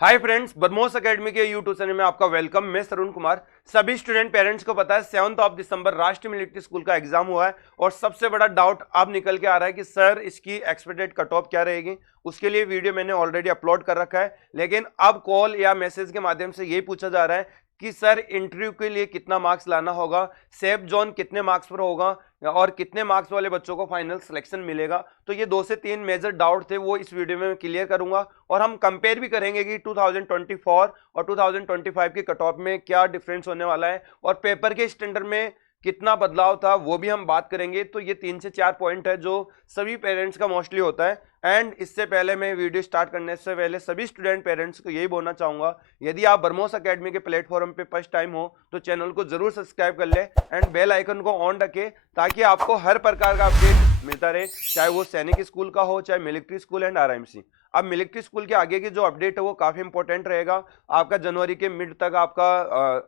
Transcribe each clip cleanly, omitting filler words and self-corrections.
Hi friends, बदमोस academy के YouTube channel में आपका वेलकम। मैं तरुण कुमार। सभी स्टूडेंट पेरेंट्स को पता है 7 ऑफ दिसंबर राष्ट्रीय मिलिट्री स्कूल का एग्जाम हुआ है और सबसे बड़ा डाउट अब निकल के आ रहा है कि सर इसकी एक्सपेक्टेड कट ऑफ क्या रहेगी। उसके लिए वीडियो मैंने ऑलरेडी अपलोड कर रखा है, लेकिन अब कॉल या मैसेज के माध्यम से यही पूछा जा रहा है कि सर इंटरव्यू के लिए कितना मार्क्स लाना होगा, सेफ जोन कितने मार्क्स पर होगा और कितने मार्क्स वाले बच्चों को फाइनल सिलेक्शन मिलेगा। तो ये 2 से 3 मेजर डाउट थे, वो इस वीडियो में मैं क्लियर करूंगा और हम कंपेयर भी करेंगे कि 2024 और 2025 की कट ऑफ में क्या डिफरेंस होने वाला है और पेपर के स्टैंडर्ड में कितना बदलाव था वो भी हम बात करेंगे। तो ये 3 से 4 पॉइंट है जो सभी पेरेंट्स का मोस्टली होता है। एंड इससे पहले मैं वीडियो स्टार्ट करने से पहले सभी स्टूडेंट पेरेंट्स को यही बोलना चाहूंगा, यदि आप बरमोस एकेडमी के प्लेटफॉर्म पे फर्स्ट टाइम हो तो चैनल को जरूर सब्सक्राइब कर ले एंड बेल आइकन को ऑन रखें ताकि आपको हर प्रकार का अपडेट मिलता रहे, चाहे वो सैनिक स्कूल का हो, चाहे मिलिट्री स्कूल एंड आरएमसी। अब मिलिट्री स्कूल के आगे की जो अपडेट है वो काफी इंपॉर्टेंट रहेगा। आपका जनवरी के मिड तक आपका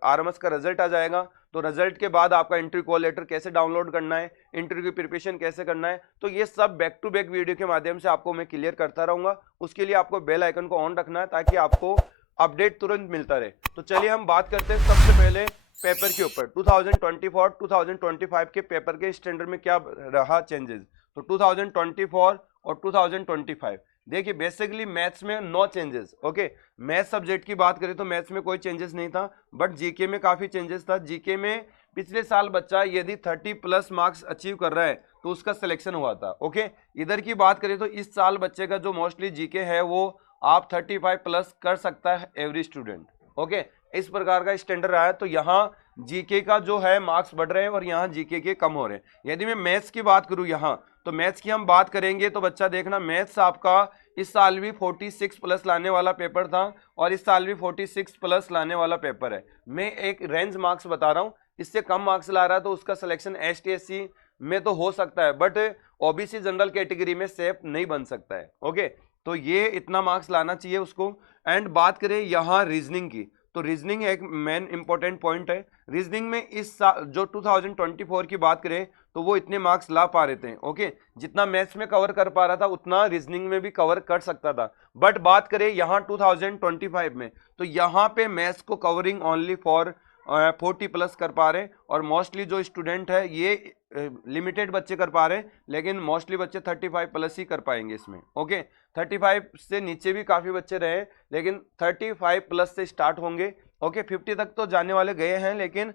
आरएमएस का रिजल्ट आ जाएगा, तो रिजल्ट के बाद आपका इंटरव्यू कॉल लेटर कैसे डाउनलोड करना है, इंटरव्यू की प्रिपरेशन कैसे करना है, तो ये सब बैक टू बैक वीडियो के माध्यम से आपको मैं क्लियर करता रहूंगा। उसके लिए आपको बेल आइकन को ऑन रखना है ताकि आपको अपडेट तुरंत मिलता रहे। तो चलिए हम बात करते हैं सबसे पहले पेपर के ऊपर। 2024-2025 के पेपर के स्टैंडर्ड में क्या रहा चेंजेस। तो 2024 और 2025 देखिए, बेसिकली मैथ्स में no changes. Okay, math subject की बात करें तो मैथ्स में कोई चेंजेस नहीं था, बट जीके में काफी चेंजेस था। जीके में पिछले साल बच्चा यदि 30+ मार्क्स अचीव कर रहा है तो उसका सिलेक्शन हुआ था। ओके, इधर की बात करें तो इस साल बच्चे का जो मोस्टली जीके है वो आप 35+ कर सकता है एवरी स्टूडेंट। ओके, इस प्रकार का स्टैंडर्ड रहा है। तो यहाँ जीके का जो है मार्क्स बढ़ रहे हैं और यहाँ जीके के कम हो रहे हैं। यदि मैं मैथ्स की बात करूँ यहाँ, तो मैथ्स की हम बात करेंगे तो बच्चा देखना, मैथ्स आपका इस साल भी 46+ लाने वाला पेपर था और इस साल भी 46+ लाने वाला पेपर है। मैं एक रेंज मार्क्स बता रहा हूँ, इससे कम मार्क्स ला रहा है तो उसका सिलेक्शन ST/SC में तो हो सकता है, बट OBC जनरल कैटेगरी में सेफ नहीं बन सकता है। ओके, तो ये इतना मार्क्स लाना चाहिए उसको। एंड बात करें यहाँ रीजनिंग की, तो रीजनिंग एक मेन इंपॉर्टेंट पॉइंट है। रीजनिंग में इस साल जो 2024 की बात करें तो वो इतने मार्क्स ला पा रहे थे। ओके, जितना मैथ्स में कवर कर पा रहा था उतना रीजनिंग में भी कवर कर सकता था। बट बात करें यहाँ 2025 में, तो यहाँ पे मैथ्स को कवरिंग ओनली फॉर 40+ कर पा रहे हैं और मोस्टली जो स्टूडेंट है ये लिमिटेड बच्चे कर पा रहे हैं, लेकिन मोस्टली बच्चे 35+ ही कर पाएंगे इसमें। ओके, 35 से नीचे भी काफी बच्चे रहे, लेकिन 35+ से स्टार्ट होंगे। ओके, 50 तक तो जाने वाले गए हैं, लेकिन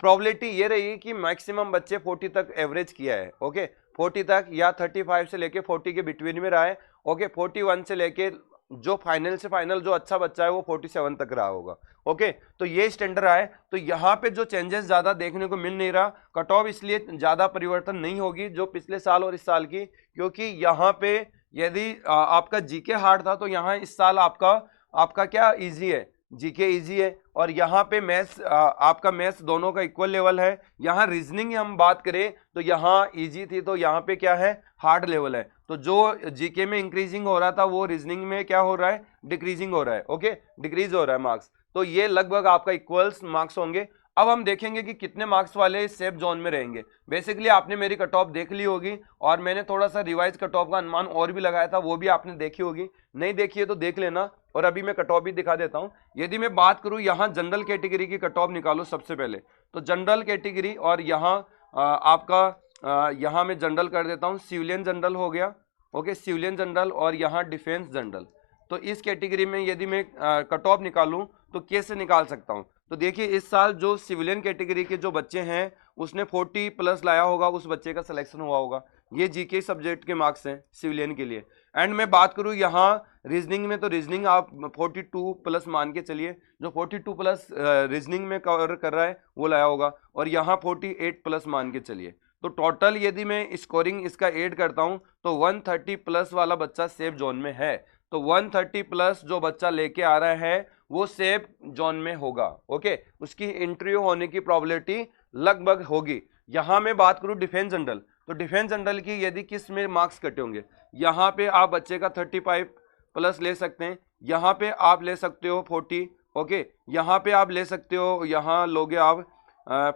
प्रोबेबिलिटी ये रही कि मैक्सिमम बच्चे 40 तक एवरेज किया है। ओके, 40 तक या 35 से लेके 40 के बिटवीन में रहा है। ओके, 41 से लेके जो फाइनल से फाइनल जो अच्छा बच्चा है वो 47 तक रहा होगा। ओके, तो ये स्टैंडर्ड है। तो यहाँ पे जो चेंजेस ज्यादा देखने को मिल नहीं रहा, कट ऑफ इसलिए ज्यादा परिवर्तन नहीं होगी जो पिछले साल और इस साल की, क्योंकि यहाँ पे यदि आपका जीके हार्ड था तो यहाँ इस साल आपका क्या इजी है, जीके इजी है। और यहाँ पे मैथ्स आपका मैथ्स दोनों का इक्वल लेवल है। यहाँ रीजनिंग हम बात करें तो यहाँ इजी थी, तो यहाँ पे क्या है, हार्ड लेवल है। तो जो जीके में इंक्रीजिंग हो रहा था वो रीजनिंग में क्या हो रहा है, डिक्रीजिंग हो रहा है। ओके, डिक्रीज हो रहा है मार्क्स। तो ये लगभग आपका इक्वल्स मार्क्स होंगे। अब हम देखेंगे कि कितने मार्क्स वाले सेफ जोन में रहेंगे। बेसिकली आपने मेरी कट ऑफ देख ली होगी और मैंने थोड़ा सा रिवाइज कट ऑफ का अनुमान और भी लगाया था, वो भी आपने देखी होगी। नहीं देखी है तो देख लेना। और अभी मैं कट ऑफ भी दिखा देता हूं। यदि मैं बात करूं यहाँ जनरल कैटेगरी की कट ऑफ निकालो सबसे पहले, तो जनरल कैटेगरी और यहाँ आपका यहाँ मैं जनरल कर देता हूँ, सिविलियन जनरल हो गया। ओके, सिविलियन जनरल और यहाँ डिफेंस जनरल। तो इस कैटेगरी में यदि मैं कट ऑफ निकालूं तो कैसे निकाल सकता हूं। तो देखिए, इस साल जो सिविलियन कैटेगरी के जो बच्चे हैं उसने 40+ लाया होगा, उस बच्चे का सिलेक्शन हुआ होगा। ये जीके सब्जेक्ट के मार्क्स हैं सिविलियन के लिए। एंड मैं बात करूं यहाँ रीजनिंग में, तो रीजनिंग आप 42+ मान के चलिए, जो 42+ रीजनिंग में कवर कर रहा है वो लाया होगा, और यहाँ 48+ मान के चलिए। तो टोटल यदि मैं स्कोरिंग इसका ऐड करता हूं तो 130+ वाला बच्चा सेफ जोन में है। तो 130+ जो बच्चा लेके आ रहा है वो सेफ जोन में होगा। ओके, उसकी इंटरव्यू होने की प्रोबेबिलिटी लगभग होगी। यहां मैं बात करूं डिफेंस जनरल, तो डिफेंस जनरल की यदि किस में मार्क्स कटे होंगे, यहाँ पे आप बच्चे का 35+ ले सकते हैं, यहाँ पे आप ले सकते हो 40। ओके, यहाँ पे आप ले सकते हो, यहाँ लोगे आप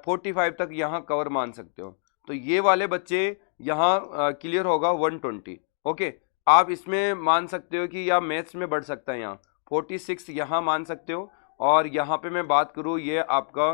45 तक यहाँ कवर मान सकते हो। तो ये वाले बच्चे यहाँ क्लियर होगा 120। ओके, आप इसमें मान सकते हो कि या मैथ्स में बढ़ सकता है यहाँ 46 यहाँ मान सकते हो, और यहाँ पे मैं बात करूँ ये आपका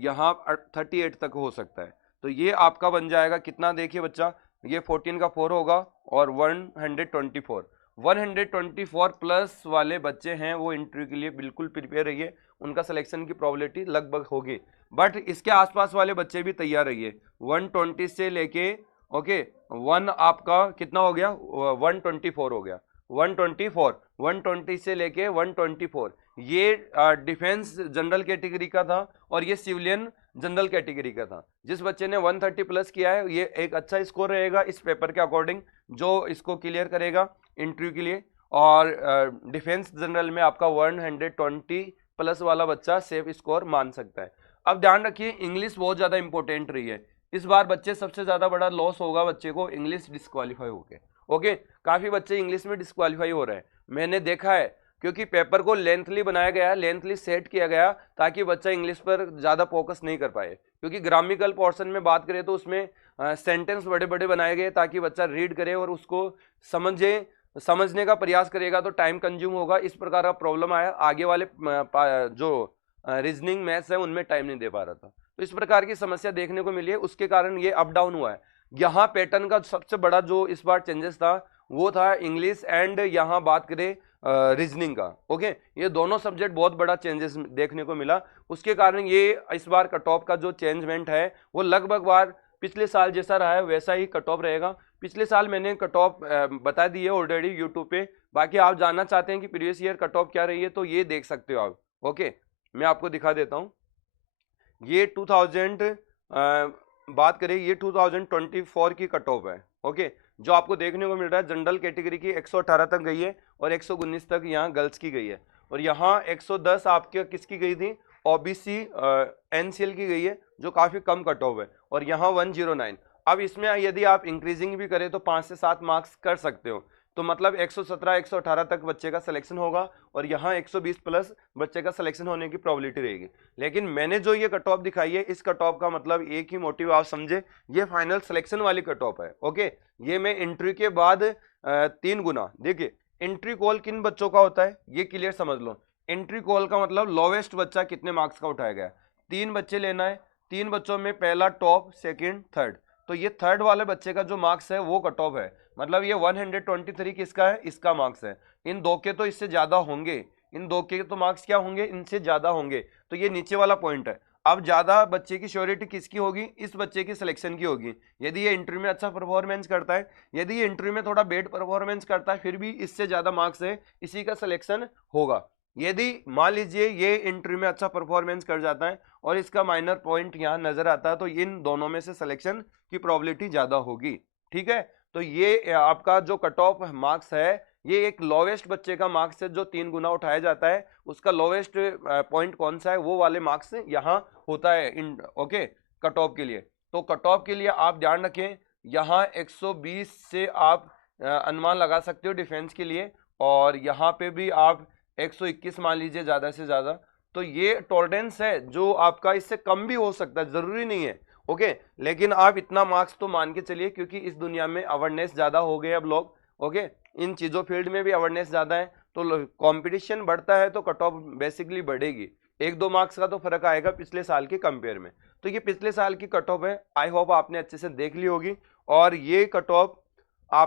यहाँ 38 तक हो सकता है। तो ये आपका बन जाएगा कितना, देखिए बच्चा, ये 14 का 4 होगा और 124 124 प्लस वाले बच्चे हैं वो इंटरव्यू के लिए बिल्कुल प्रिपेयर रहिए, उनका सिलेक्शन की प्रोबेबिलिटी लगभग होगी। बट इसके आसपास वाले बच्चे भी तैयार रहिए। 120 से लेके ओके 1 आपका कितना हो गया, 124 हो गया, 120 से लेके 124 ये डिफेंस जनरल कैटेगरी का था और ये सिविलियन जनरल कैटेगरी का था। जिस बच्चे ने 130 प्लस किया है ये एक अच्छा स्कोर रहेगा इस पेपर के अकॉर्डिंग, जो इसको क्लियर करेगा इंटरव्यू के लिए। और डिफेंस जनरल में आपका 120 प्लस वाला बच्चा सेफ स्कोर मान सकता है। अब ध्यान रखिए इंग्लिश बहुत ज़्यादा इंपॉर्टेंट रही है इस बार बच्चे, सबसे ज़्यादा बड़ा लॉस होगा बच्चे को इंग्लिश डिस्क्वालीफाई होके। ओके, काफ़ी बच्चे इंग्लिश में डिस्क्वालीफाई हो रहे हैं, मैंने देखा है, क्योंकि पेपर को लेंथली बनाया गया है, लेंथली सेट किया गया ताकि बच्चा इंग्लिश पर ज़्यादा फोकस नहीं कर पाए। क्योंकि ग्रामिकल पोर्शन में बात करें तो उसमें सेंटेंस बड़े बड़े बनाए गए ताकि बच्चा रीड करे और उसको समझने का प्रयास करेगा तो टाइम कंज्यूम होगा। इस प्रकार का प्रॉब्लम आया, आगे वाले जो रीजनिंग मैथ्स है उनमें टाइम नहीं दे पा रहा था, तो इस प्रकार की समस्या देखने को मिली है, उसके कारण ये अप डाउन हुआ है। यहाँ पैटर्न का सबसे बड़ा जो इस बार चेंजेस था वो था इंग्लिश एंड यहाँ बात करें रीजनिंग का। ओके, ये दोनों सब्जेक्ट बहुत बड़ा चेंजेस देखने को मिला, उसके कारण ये इस बार कट ऑफ का जो चेंजमेंट है वो लगभग बार पिछले साल जैसा रहा है वैसा ही कट ऑफ रहेगा। पिछले साल मैंने कट ऑफ बता दी है ऑलरेडी यूट्यूब पे, बाकी आप जानना चाहते हैं कि प्रीवियस ईयर कट ऑफ क्या रही है तो ये देख सकते हो आप। ओके, मैं आपको दिखा देता हूँ, ये 2000 बात करें ये 2024 की कट ऑफ है। ओके, जो आपको देखने को मिल रहा है जनरल कैटेगरी की 118 तक गई है और 119 तक यहाँ गर्ल्स की गई है, और यहाँ 110 आपके किसकी गई थी, ओबीसी एनसीएल की गई है जो काफ़ी कम कट ऑफ है, और यहाँ 109। अब इसमें यदि आप इंक्रीजिंग भी करें तो 5 से 7 मार्क्स कर सकते हो, तो मतलब 117 118 तक बच्चे का सिलेक्शन होगा और यहाँ 120 प्लस बच्चे का सिलेक्शन होने की प्रोबेबिलिटी रहेगी। लेकिन मैंने जो ये कट ऑफ दिखाई है इस कट ऑफ का मतलब एक ही मोटिव आप समझे, ये फाइनल सिलेक्शन वाली कट ऑफ है। ओके, ये मैं इंट्री के बाद 3 गुना, देखिए इंट्री कॉल किन बच्चों का होता है ये क्लियर समझ लो। एंट्री कॉल का मतलब लोवेस्ट बच्चा कितने मार्क्स का उठाया गया, 3 बच्चे लेना है, 3 बच्चों में पहला टॉप सेकंड थर्ड, तो ये थर्ड वाले बच्चे का जो मार्क्स है वो कट ऑफ है, मतलब ये 123 किसका है, इसका मार्क्स है। इन दो के तो इससे ज्यादा होंगे, इन दो के तो मार्क्स क्या होंगे, इनसे ज्यादा होंगे, तो ये नीचे वाला पॉइंट है। अब ज्यादा बच्चे की श्योरिटी किसकी होगी, इस बच्चे की सिलेक्शन की होगी, यदि ये इंटरव्यू में अच्छा परफॉर्मेंस करता है। यदि ये इंटरव्यू में थोड़ा बेड परफॉर्मेंस करता है फिर भी इससे ज्यादा मार्क्स है, इसी का सिलेक्शन होगा। यदि मान लीजिए ये इंटरव्यू में अच्छा परफॉर्मेंस कर जाता है और इसका माइनर पॉइंट यहाँ नजर आता है तो इन दोनों में से सिलेक्शन की प्रोबेबिलिटी ज्यादा होगी। ठीक है, तो ये आपका जो कट ऑफ मार्क्स है ये एक लोवेस्ट बच्चे का मार्क्स है जो 3 गुना उठाया जाता है, उसका लोवेस्ट पॉइंट कौन सा है वो वाले मार्क्स यहाँ होता है इन ओके कट ऑफ के लिए। तो कट ऑफ के लिए आप ध्यान रखें यहाँ 120 से आप अनुमान लगा सकते हो डिफेंस के लिए, और यहाँ पे भी आप 121 मान लीजिए ज़्यादा से ज़्यादा, तो ये टॉलरेंस है जो आपका, इससे कम भी हो सकता है, ज़रूरी नहीं है। ओके, लेकिन आप इतना मार्क्स तो मान के चलिए क्योंकि इस दुनिया में अवेयरनेस ज़्यादा हो गए अब लोग। ओके, इन चीज़ों फील्ड में भी अवेयरनेस ज़्यादा है तो कंपटीशन बढ़ता है तो कट ऑफ बेसिकली बढ़ेगी, 1-2 मार्क्स का तो फर्क आएगा पिछले साल के कंपेयर में। तो ये पिछले साल की कट ऑफ है, आई होप आपने अच्छे से देख ली होगी। और ये कट ऑफ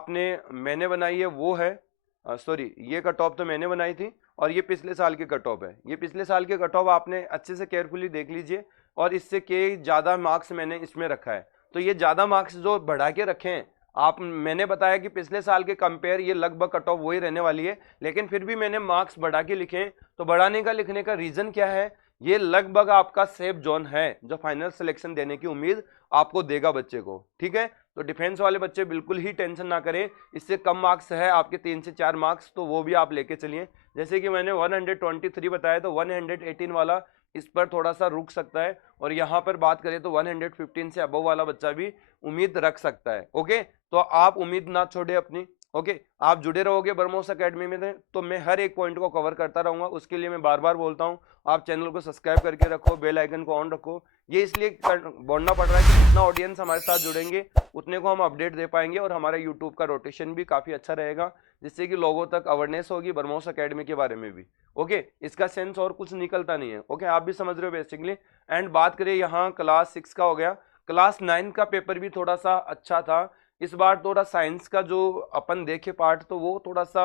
मैंने बनाई है वो है सॉरी ये कट ऑफ तो मैंने बनाई थी और ये पिछले साल की कट ऑफ है। ये पिछले साल के कट ऑफ आपने अच्छे से केयरफुली देख लीजिए, और इससे के ज़्यादा मार्क्स मैंने इसमें रखा है। तो ये ज़्यादा मार्क्स जो बढ़ा के रखे हैं आप, मैंने बताया कि पिछले साल के कंपेयर ये लगभग कट ऑफ वही रहने वाली है, लेकिन फिर भी मैंने मार्क्स बढ़ा के लिखे हैं। तो बढ़ाने का लिखने का रीज़न क्या है, ये लगभग आपका सेफ जोन है जो फाइनल सिलेक्शन देने की उम्मीद आपको देगा बच्चे को। ठीक है, तो डिफेंस वाले बच्चे बिल्कुल ही टेंशन ना करें, इससे कम मार्क्स है आपके 3 से 4 मार्क्स, तो वो भी आप लेके चलिए। जैसे कि मैंने 123 बताया तो 118 वाला इस पर थोड़ा सा रुक सकता है, और यहाँ पर बात करें तो 115 से अबव वाला बच्चा भी उम्मीद रख सकता है। ओके, तो आप उम्मीद ना छोड़े अपनी, ओके, आप जुड़े रहोगे ब्रह्मोस एकेडमी में तो मैं हर एक पॉइंट को कवर करता रहूंगा। उसके लिए मैं बार बार बोलता हूँ आप चैनल को सब्सक्राइब करके रखो, बेल आइकन को ऑन रखो। ये इसलिए बोलना पड़ रहा है कि जितना ऑडियंस हमारे साथ जुड़ेंगे उतने को हम अपडेट दे पाएंगे और हमारा यूट्यूब का रोटेशन भी काफी अच्छा रहेगा, जिससे कि लोगों तक अवेयरनेस होगी ब्रह्मोस एकेडमी के बारे में भी। ओके, इसका सेंस और कुछ निकलता नहीं है। ओके, आप भी समझ रहे हो बेसिकली। एंड बात करें यहाँ क्लास 6 का हो गया, क्लास 9 का पेपर भी थोड़ा सा अच्छा था। इस बार थोड़ा साइंस का जो अपन देखे पार्ट तो वो थोड़ा सा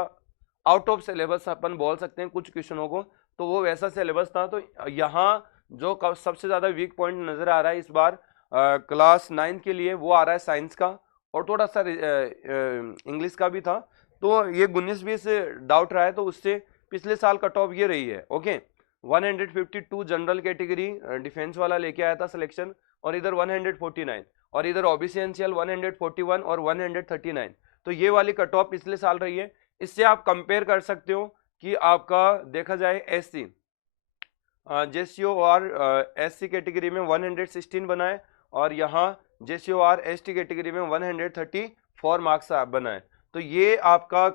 आउट ऑफ सिलेबस अपन बोल सकते हैं कुछ क्वेश्चनों को, तो वो वैसा सिलेबस था। तो यहाँ जो सबसे ज्यादा वीक पॉइंट नजर आ रहा है इस बार क्लास 9 के लिए वो आ रहा है साइंस का, और थोड़ा सा इंग्लिश का भी था। तो ये 19-20 डाउट रहा है, तो उससे पिछले साल कट ऑफ ये रही है। ओके, 152 जनरल कैटेगरी डिफेंस वाला लेके आया था सिलेक्शन, और इधर 149, और इधर ओबीसी एनसीएल 141 और 139। तो ये वाली कट ऑफ पिछले साल रही है। इससे आप कंपेयर कर सकते हो कि आपका देखा जाए एससी जेसीओ और एससी कैटेगरी में 116 बना है, और यहाँ जेसीओ और एसटी कैटेगरी में 134 मार्क्स बना है। तो ये आपका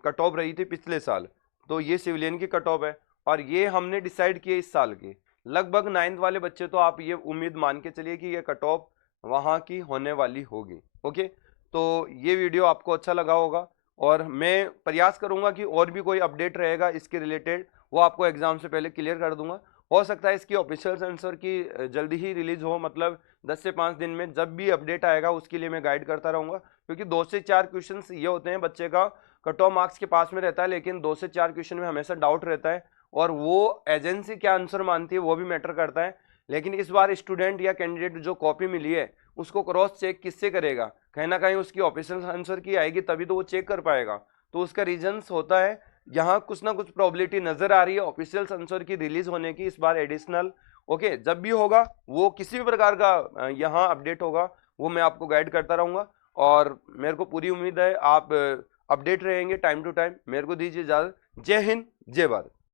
कट ऑफ रही थी पिछले साल। तो ये सिविलियन की कट ऑफ है, और ये हमने डिसाइड किया इस साल की। लगभग 9th वाले बच्चे तो आप ये उम्मीद मान के चलिए कि ये कट ऑफ वहाँ की होने वाली होगी। ओके, तो ये वीडियो आपको अच्छा लगा होगा, और मैं प्रयास करूंगा कि और भी कोई अपडेट रहेगा इसके रिलेटेड वो आपको एग्जाम से पहले क्लियर कर दूंगा। हो सकता है इसकी ऑफिशियल आंसर की जल्दी ही रिलीज हो, मतलब 10 से 5 दिन में जब भी अपडेट आएगा उसके लिए मैं गाइड करता रहूंगा। क्योंकि 2 से 4 क्वेश्चन ये होते हैं, बच्चे का कट ऑफ मार्क्स के पास में रहता है, लेकिन 2 से 4 क्वेश्चन में हमेशा डाउट रहता है, और वो एजेंसी क्या आंसर मानती है वो भी मैटर करता है। लेकिन इस बार स्टूडेंट या कैंडिडेट जो कॉपी मिली है उसको क्रॉस चेक किससे करेगा, कहीं ना कहीं उसकी ऑफिशियल आंसर की आएगी तभी तो वो चेक कर पाएगा। तो उसका रीजंस होता है, यहाँ कुछ ना कुछ प्रोबेबिलिटी नजर आ रही है ऑफिशियल आंसर की रिलीज होने की इस बार एडिशनल। ओके, जब भी होगा वो किसी भी प्रकार का यहाँ अपडेट होगा वो मैं आपको गाइड करता रहूंगा, और मेरे को पूरी उम्मीद है आप अपडेट रहेंगे टाइम टू टाइम। मेरे को दीजिए इजाजत। जय हिंद, जय भारत।